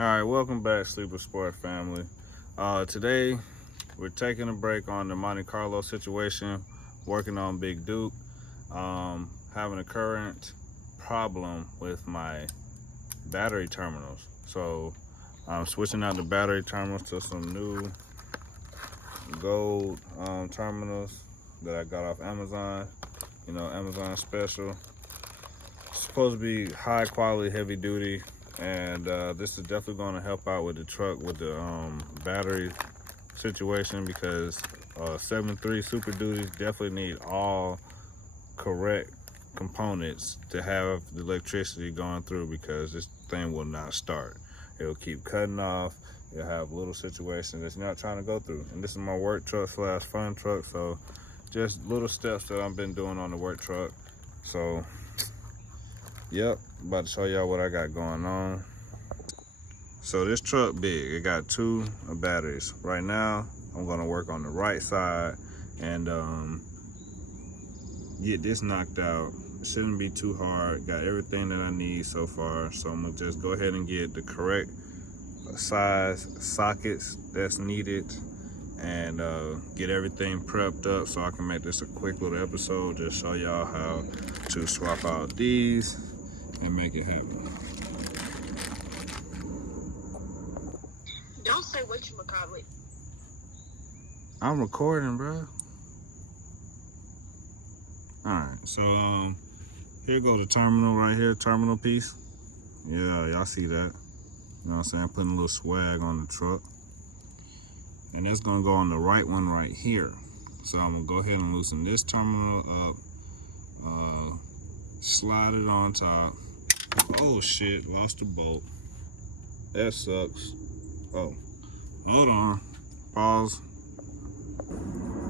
All right, welcome back, Sleeper Sport family. Today, we're taking a break on the Monte Carlo situation, working on Big Duke, having a current problem with my battery terminals. So, I'm switching out the battery terminals to some new gold terminals that I got off Amazon. You know, Amazon special. It's supposed to be high quality, heavy duty. And this is definitely going to help out with the truck with the battery situation because 7.3 Super Duties definitely need all correct components to have the electricity going through because this thing will not start. It'll keep cutting off. It'll have little situations that you're not trying to go through. And this is my work truck / fun truck, so just little steps that I've been doing on the work truck. So yep, about to show y'all what I got going on. So this truck big, it got two batteries. Right now, I'm gonna work on the right side and get this knocked out. It shouldn't be too hard. Got everything that I need so far. So I'm gonna just go ahead and get the correct size sockets that's needed and get everything prepped up so I can make this a quick little episode. Just show y'all how to swap out these and make it happen. Don't say whatchamacallit. I'm recording, bro. Alright, so here go the terminal right here, terminal piece. Yeah, y'all see that. You know what I'm saying? Putting a little swag on the truck. And that's gonna go on the right one right here. So I'm gonna go ahead and loosen this terminal up. Slide it on top. Oh shit, lost the bolt. That sucks. Oh, hold on. Pause.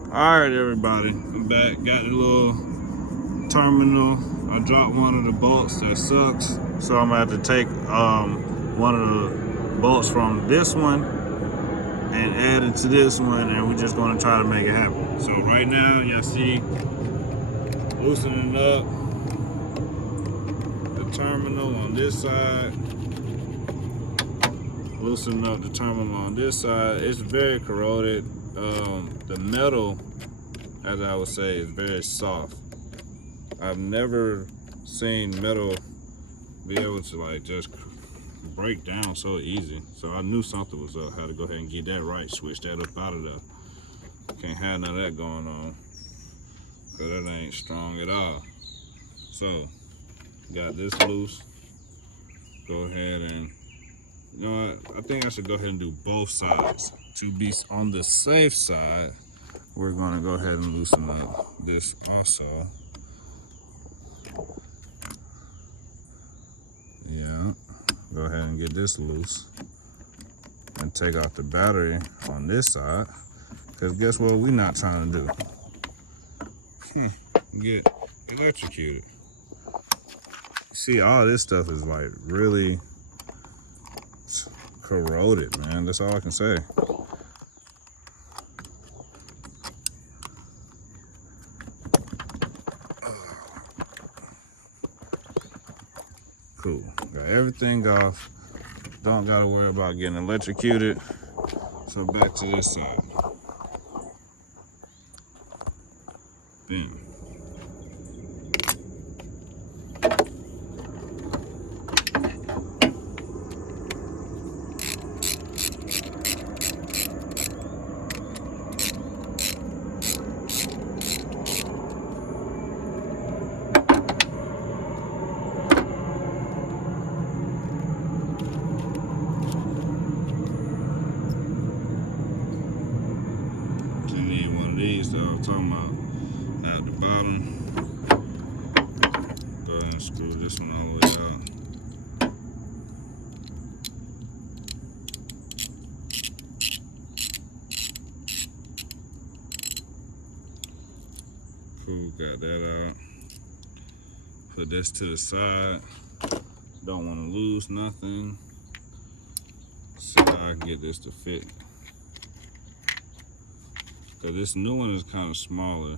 Alright, everybody. I'm back. Got the little terminal. I dropped one of the bolts. That sucks. So I'm gonna have to take one of the bolts from this one and add it to this one, and we're just gonna try to make it happen. So right now, y'all see, loosening up the terminal on this side. Loosening up the terminal on this side. It's very corroded. The metal, as I would say, is very soft. I've never seen metal be able to like just break down so easy. So I knew something was up. Had to go ahead and get that right. Switch that up out of there. Can't have none of that going on, cause that ain't strong at all. So got this loose. Go ahead and, you know what? I think I should go ahead and do both sides. To be on the safe side, we're gonna go ahead and loosen up this also. Yeah, go ahead and get this loose and take off the battery on this side. Cause guess what we're not trying to do? Get electrocuted. See, all this stuff is like really corroded, man. That's all I can say. Cool. Got everything off. Don't gotta worry about getting electrocuted. So back to this side. Bam. You need one of these though. I'm talking about at the bottom. Go ahead and screw this one all the way out. Cool, got that out. Put this to the side. Don't want to lose nothing. See how I can get this to fit. Cause this new one is kind of smaller,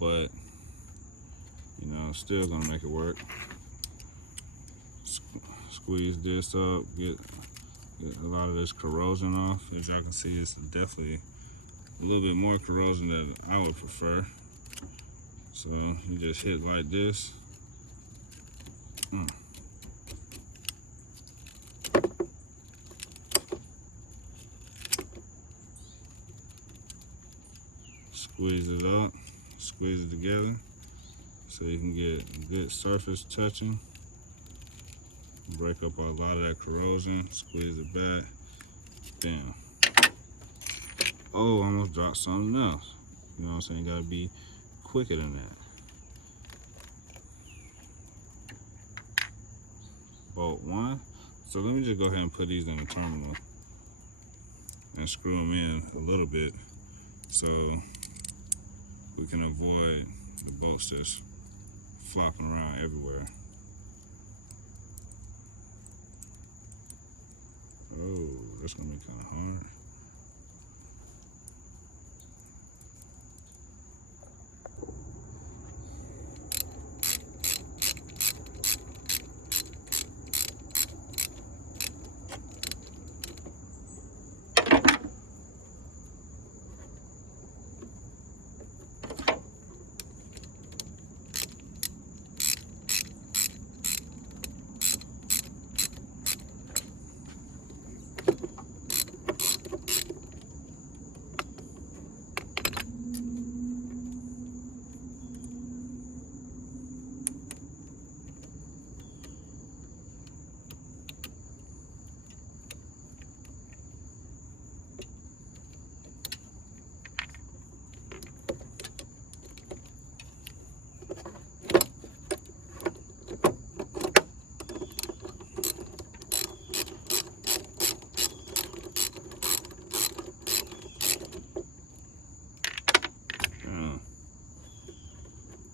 but you know, still gonna make it work. squeeze this up, get a lot of this corrosion off. As y'all can see, it's definitely a little bit more corrosion than I would prefer. So you just hit like this. Squeeze it up, squeeze it together so you can get good surface touching. Break up a lot of that corrosion, squeeze it back. Damn. Oh, I almost dropped something else. You know what I'm saying? You gotta be quicker than that. Bolt 1. So let me just go ahead and put these in the terminal and screw them in a little bit so we can avoid the bolts just flopping around everywhere. Oh, that's gonna be kind of hard.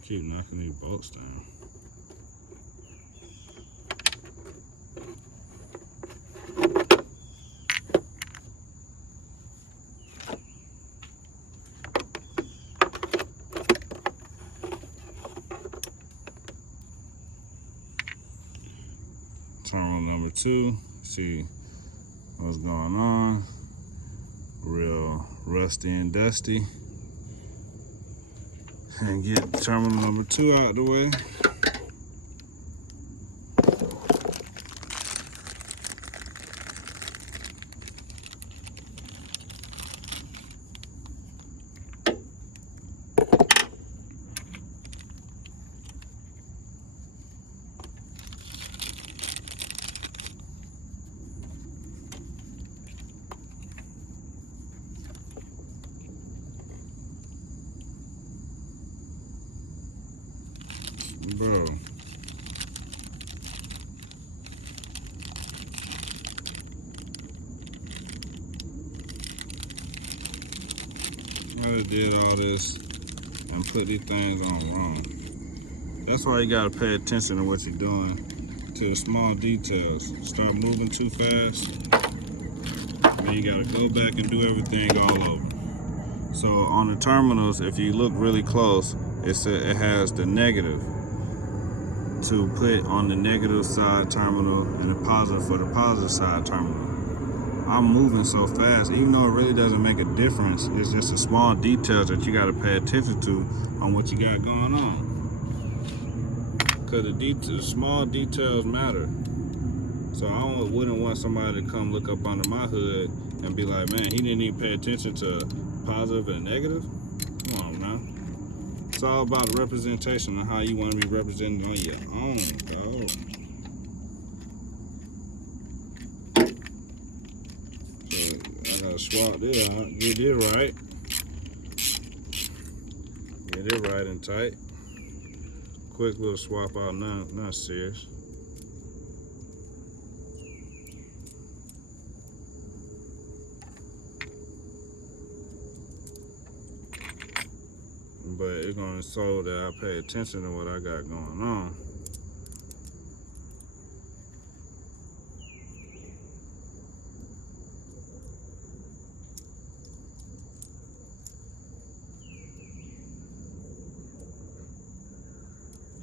Keep knocking these bolts down. Terminal number 2, see what's going on. Real rusty and dusty. And get terminal number 2 out of the way. Bro. I just did all this and put these things on wrong. That's why you gotta pay attention to what you're doing, to the small details. Start moving too fast, then you gotta go back and do everything all over. So on the terminals, if you look really close, it has the negative to put on the negative side terminal and the positive for the positive side terminal. I'm moving so fast, even though it really doesn't make a difference, it's just the small details that you gotta pay attention to on what you got going on. Because the small details matter. So I wouldn't want somebody to come look up under my hood and be like, man, he didn't even pay attention to positive and negative. Come on now. It's all about the representation and how you want to be represented on your own, dog. So I gotta swap this out, get it right. Get it right and tight. Quick little swap out, not serious. But it's gonna show that I pay attention to what I got going on.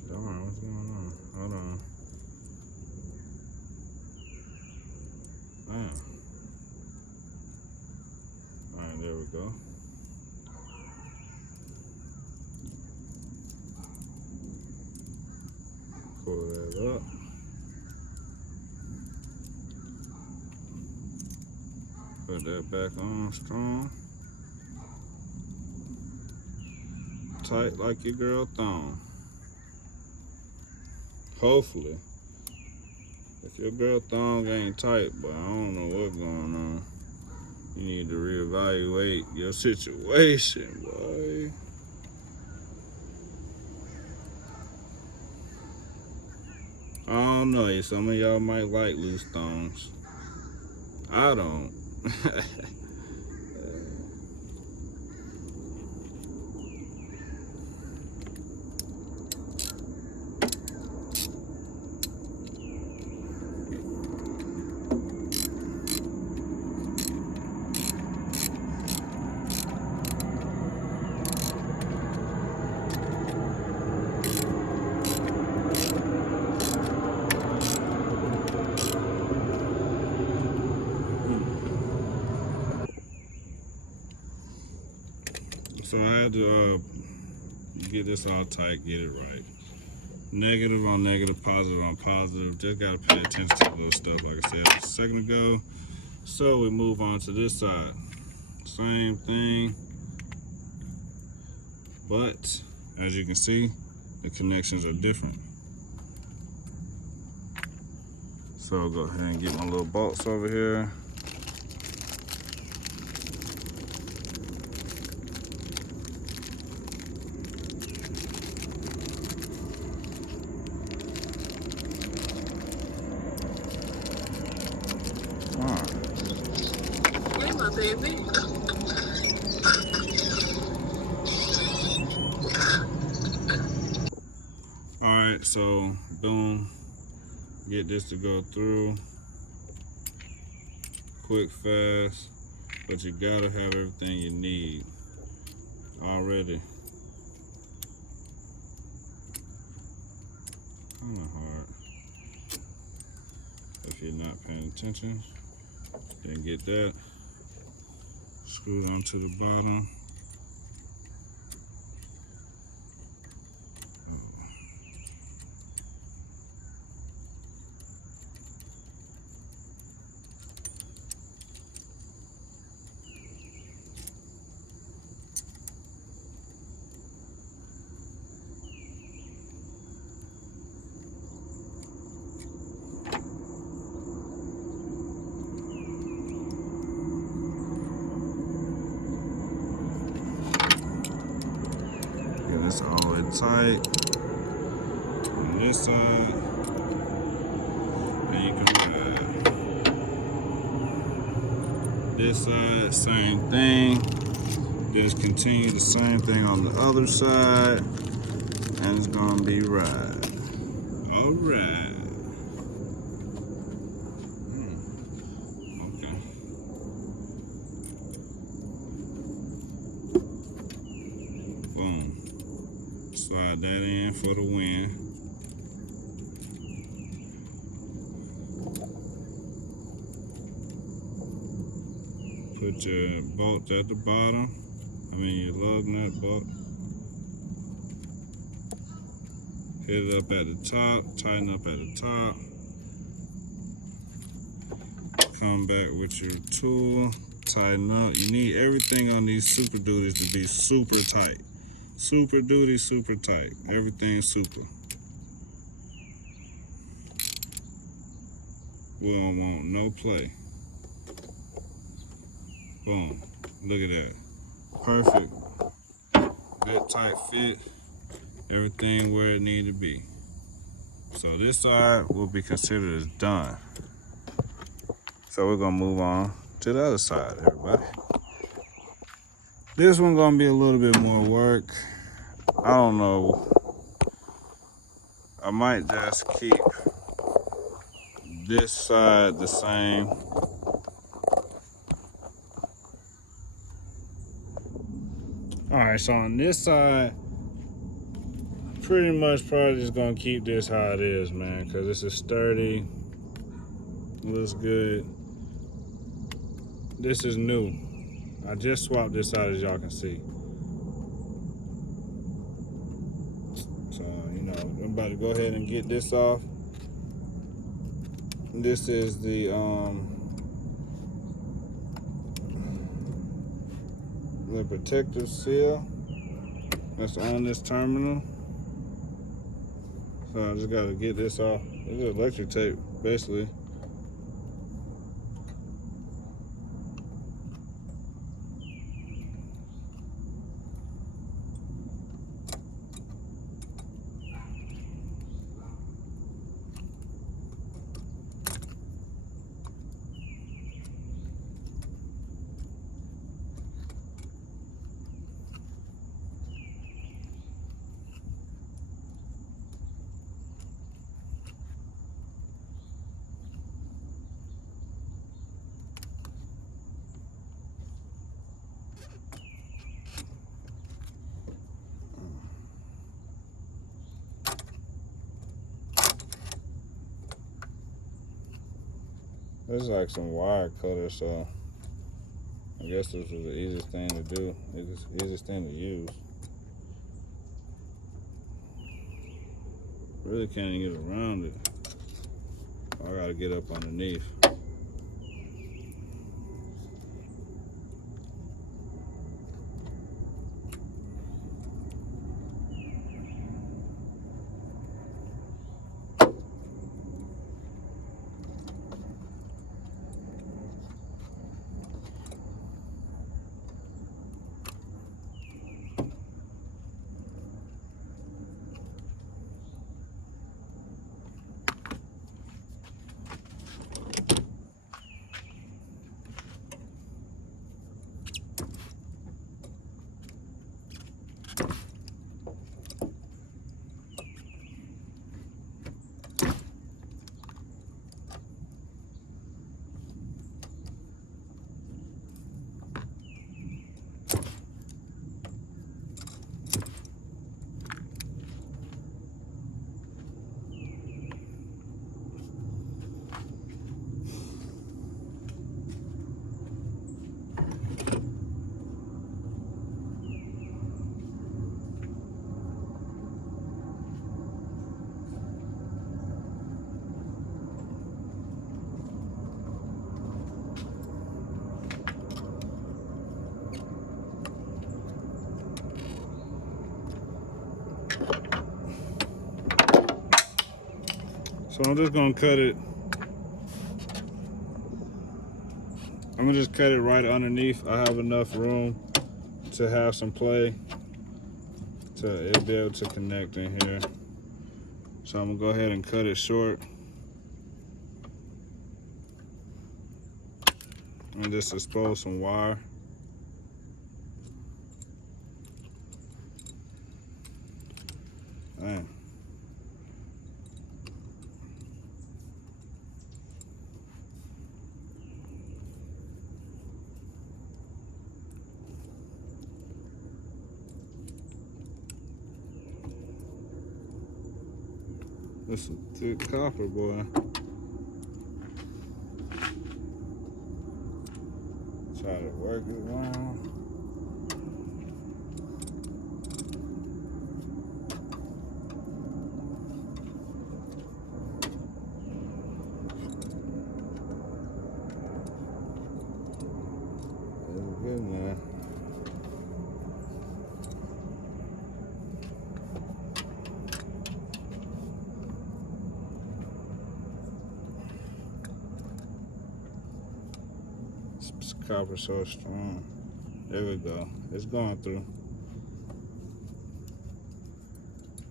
Darn, what's going on? Hold on. go. Pull that up. Put that back on strong. Tight like your girl thong. Hopefully. If your girl thong ain't tight, but I don't know what's going on. You need to reevaluate your situation, boy. I don't know. Some of y'all might like loose thongs. I don't. So I had to get this all tight, get it right. Negative on negative, positive on positive. Just gotta pay attention to little stuff like I said a second ago. So we move on to this side. Same thing, but as you can see, the connections are different. So I'll go ahead and get my little bolts over here. Hey, my baby. Alright, so boom. Get this to go through. Quick, fast. But you gotta have everything you need already. Kinda hard. If you're not paying attention, then get that. Screw onto the bottom. Get this all the way tight. On this side, and you can ride. This side, same thing. Just continue the same thing on the other side, and it's gonna be ride. All right. Okay. Boom. Slide that in for the win. Put your bolts at the bottom. Your lug nut bolt. Hit it up at the top, tighten up at the top. Come back with your tool, tighten up. You need everything on these Super Duties to be super tight. Super Duty, super tight. Everything's super. We don't want no play. Boom. Look at that. Perfect. Good tight fit. Everything where it need to be. So this side will be considered as done. So we're gonna move on to the other side, everybody. This one gonna be a little bit more work. I don't know. I might just keep this side the same. All right, so on this side, pretty much probably just gonna keep this how it is, man, because this is sturdy, looks good. This is new. I just swapped this out, as y'all can see. So, you know, I'm about to go ahead and get this off. This is the protective seal that's on this terminal. So I just gotta get this off. It's electric tape, basically. This is like some wire cutter, so I guess this was the easiest thing to do. It's the easiest thing to use. Really can't even get around it. I gotta get up underneath. So I'm just gonna cut it. I'm gonna just cut it right underneath. I have enough room to have some play to it'll be able to connect in here. So I'm gonna go ahead and cut it short. And just expose some wire. Man. This is thick copper, boy. Try to work it around. That's good, man. This copper so strong. There we go. It's going through.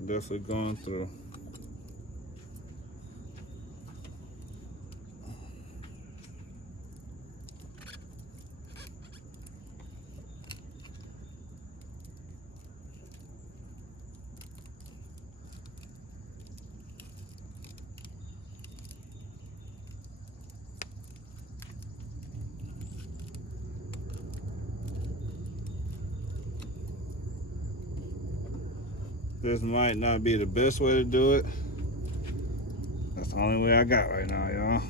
Definitely going through. This might not be the best way to do it. That's the only way I got right now, y'all.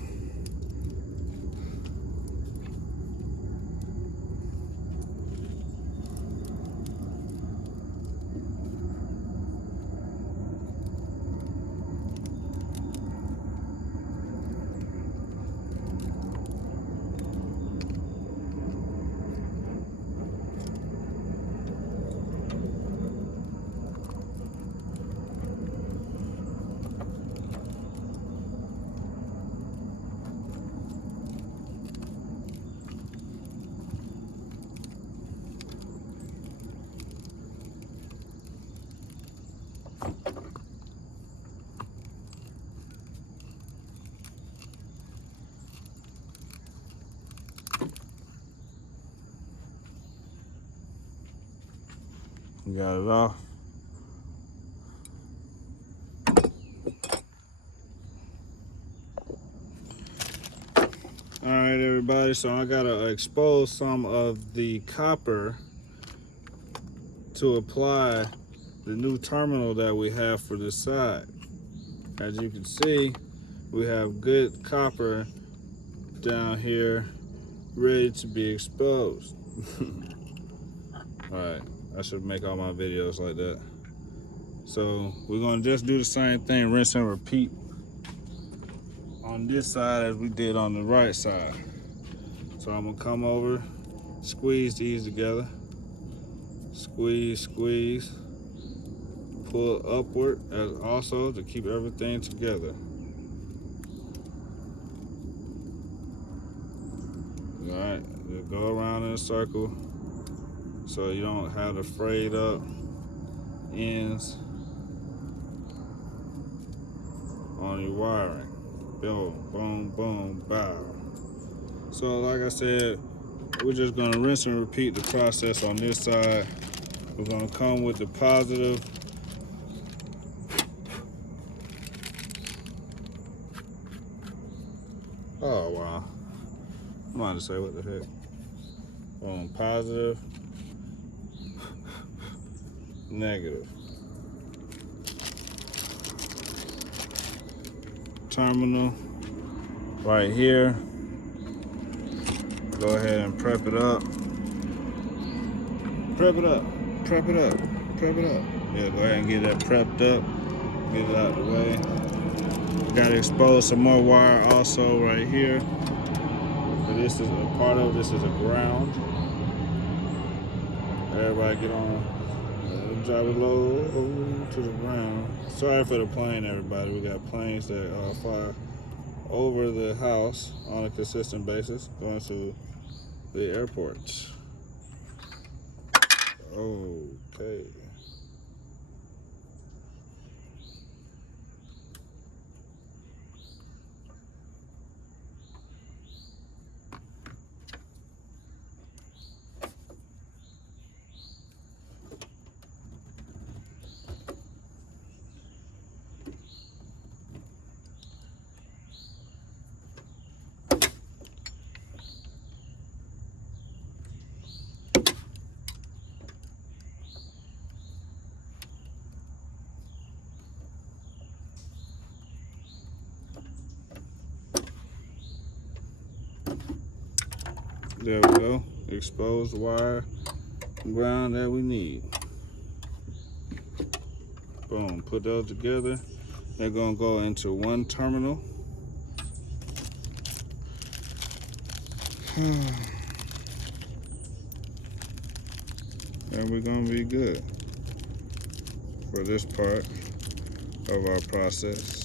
Got it off. All right, everybody, so I gotta expose some of the copper to apply the new terminal that we have for this side. As you can see, we have good copper down here ready to be exposed. All right, I should make all my videos like that. So we're gonna just do the same thing, rinse and repeat on this side as we did on the right side. So I'm gonna come over, squeeze these together, squeeze, squeeze, pull upward as also to keep everything together. All right, just go around in a circle so you don't have the frayed up ends on your wiring. Boom, boom, boom, bow. So like I said, we're just gonna rinse and repeat the process on this side. We're gonna come with the positive. Oh wow. I'm about to say what the heck. Positive, negative. Terminal right here. Go ahead and prep it up. Prep it up, prep it up, prep it up. Yeah, go ahead and get that prepped up. Get it out the way. Gotta expose some more wire also right here. This is a part of this is a ground. Everybody get on, drop it low to the ground. Sorry for the plane, everybody. We got planes that fly over the house on a consistent basis, going to the airports. Okay. There we go. Exposed wire ground that we need. Boom. Put those together. They're gonna go into one terminal. And we're gonna be good for this part of our process.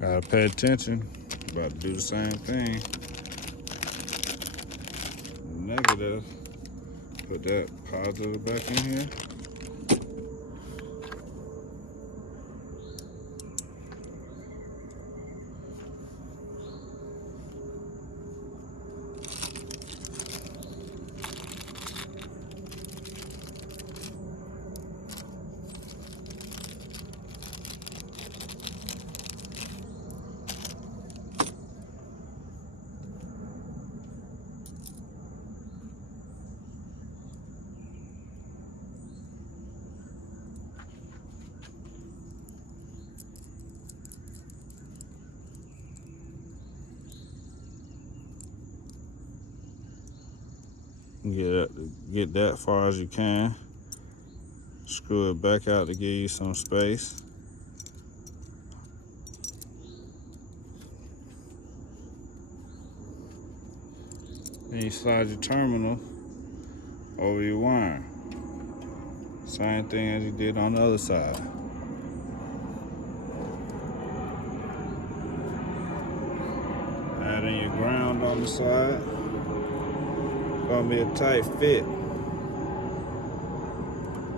Gotta pay attention. About to do the same thing. Negative. Put that positive back in here. Get that far as you can. Screw it back out to give you some space. Then you slide your terminal over your wire. Same thing as you did on the other side. Add in your ground on the side. Gonna be a tight fit.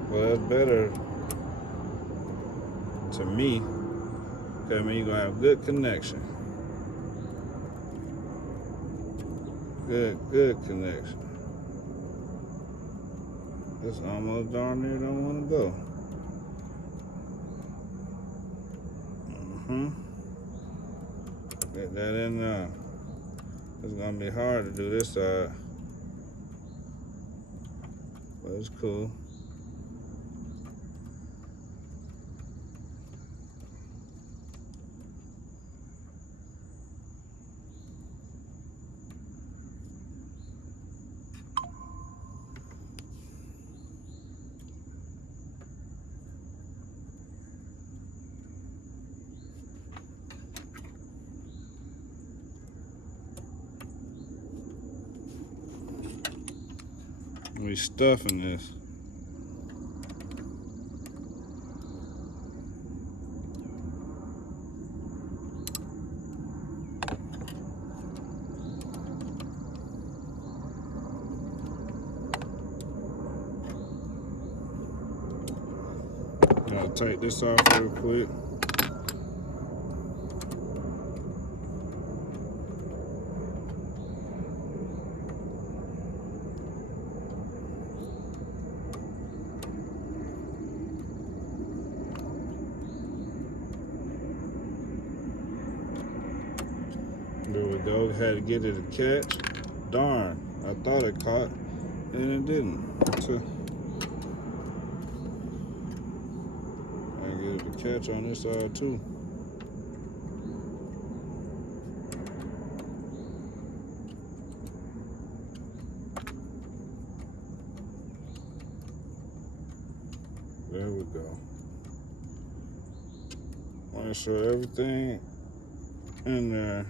Well, that's better to me. Okay, I mean, you're gonna have good connection. Good connection. It's almost darn near don't want to go. Get that in there. It's gonna be hard to do this side, but it's cool. We stuffing this. Gotta take this off real quick. There we go. Had to get it to catch. Darn, I thought it caught, and it didn't. So I get it to catch on this side too. There we go. Want to show everything in there.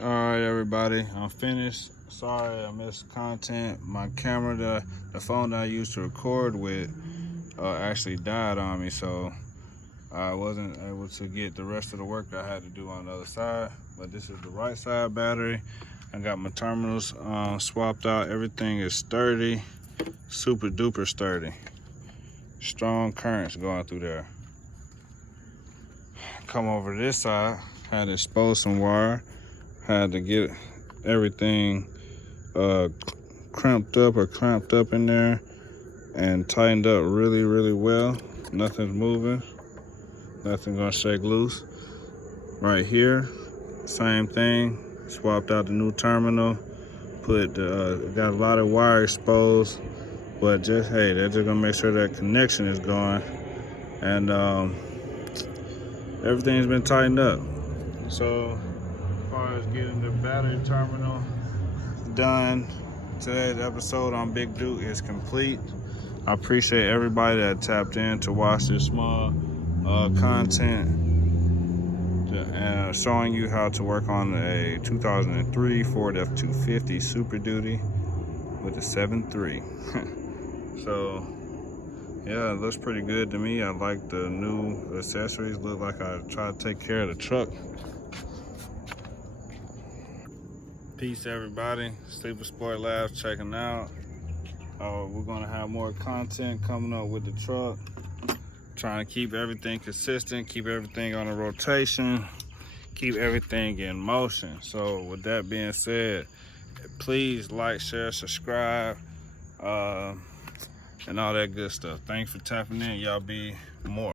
All right, everybody, I'm finished. Sorry I missed content. My camera, the phone that I used to record with, actually died on me, so I wasn't able to get the rest of the work that I had to do on the other side. But this is the right side battery. I got my terminals swapped out. Everything is sturdy, super duper sturdy. Strong currents going through there. Come over to this side, had to expose some wire. Had to get everything clamped up in there and tightened up really well. Nothing's moving, nothing gonna shake loose. Right here, same thing. Swapped out the new terminal, got a lot of wire exposed, but just, hey, they're just gonna make sure that connection is going, and everything's been tightened up. So as far as getting the battery terminal done, today's episode on Big Duke is complete. I appreciate everybody that tapped in to watch this small content and showing you how to work on a 2003 Ford F-250 Super Duty with a 7.3. So yeah, it looks pretty good to me. I like the new accessories. Look like I try to take care of the truck. Peace, everybody. Sleeper Sport Labs checking out. We're gonna have more content coming up with the truck. Trying to keep everything consistent, keep everything on a rotation, keep everything in motion. So with that being said, please like, share, subscribe, and all that good stuff. Thanks for tapping in. Y'all be more.